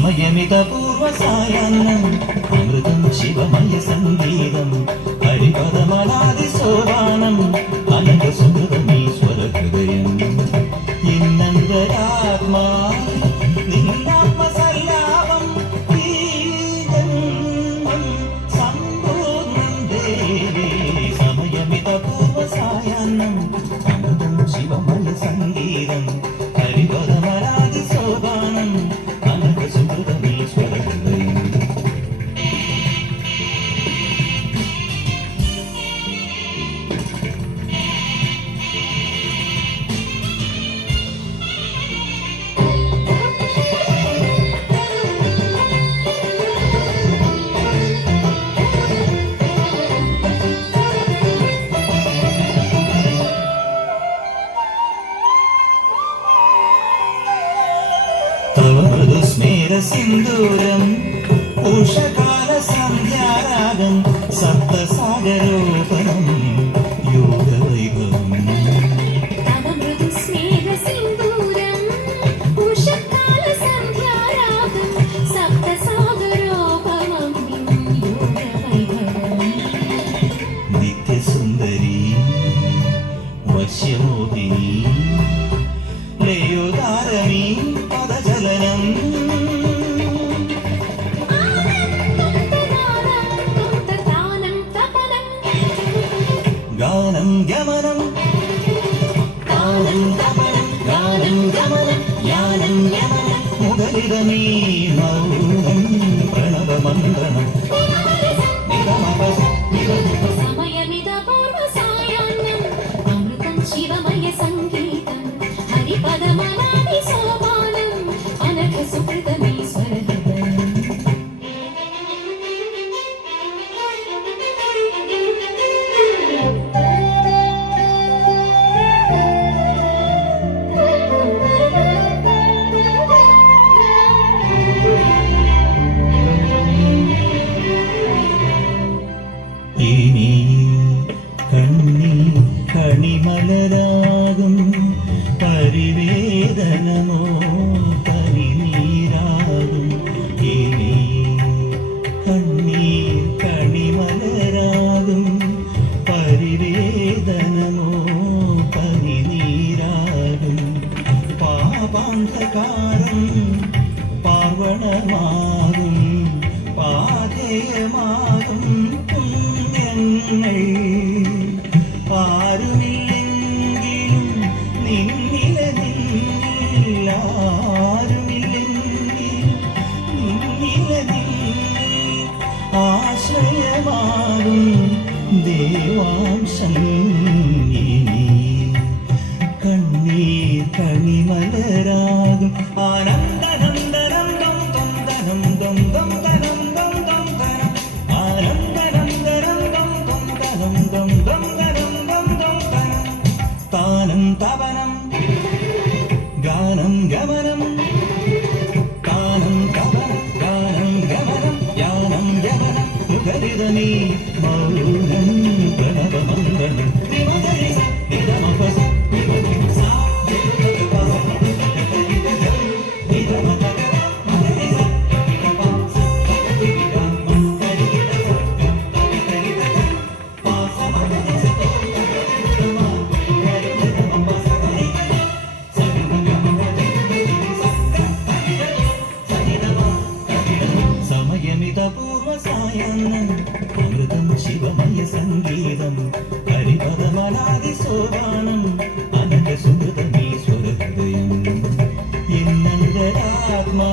സമയമിത പൂർവസായാഹ്നം അമൃതം ശിവമയ സംഗീതം ഹരിപദമനാദി സോപാനം അനഘ സുഹൃതമീശ്വര ഹൃദയം ഇന്നന്തരാത്മാ നിന്നാത്മസല്ലാപം ഈ ജന്മം സമ്പൂർണ്ണം ദേവി സമയമിത പൂർവസായാഹ്നം അമൃതം ശിവമയ സംഗീതം ഹരിപദമനാദി സോപാനം അനഘ സുഹൃതമീശ്വര ഹൃദയം സിന്ദൂരം ഉഷകാല സന്ധ്യാരാഗം സപ്തസാഗരോപണം യോഗവൈഭവം നിത്യസുന്ദരി വശ്യമോഹിനി ലയോദാരമീ പദചലനം ഗാനം ഗമനം ഗാനം ഗമനം യാനം യമനം മുഖരിതമീ മൗനം പ്രണവമന്ത്രണം സമയമിത പൂർവസായാഹ്നം അമൃതം ശിവമയ സംഗീതം ഹരിപദമനാദി സോപാനം അനഘ സുഹൃതമീശ്വര ഹൃദയം ഇനി കണ്ണി കണിമലരാകും പരിവേദനമോ പനിനീരാകും ഇനി കണ്ണീർ കണിമലരാകും പരിവേദനമോ പനിനീരാകും പാപാന്ധകാരം പാർവണമാകും പാഥേയമാകും ആരുമില്ലെങ്കിലും നിന്നില നിന്നിൽ ആരുമില്ലെങ്കിലും നിന്നില നിന്നിൽ ആശ്രയമാകും ദേവാംശം കണ്ണീർ കണിമലരാകും ആനന്ദനന്ദനം ദം ദം ദനം ദം ദം ദനം ദം ദം ദനം ആനന്ദനന്ദനം ദം ദം ദനം ദം ദം ദനം ദം ദം ദനം താനം തപനം ഗാനം ഗമനം താനം തപനം ഗാനം ഗമനം യാനം യമനം മുഖരിതമീ മൗനം പ്രണവമന്ത്രണം നിമഗരിസ നിഗമപസ സമയമിത പൂർവസായാഹ്നം അമൃതം ശിവമയ സംഗീതം ഹരിപദമനാദി സോപാനം അനഘ സുഹൃതമീശ്വര ഹൃദയം എന്നന്തരാത്മാ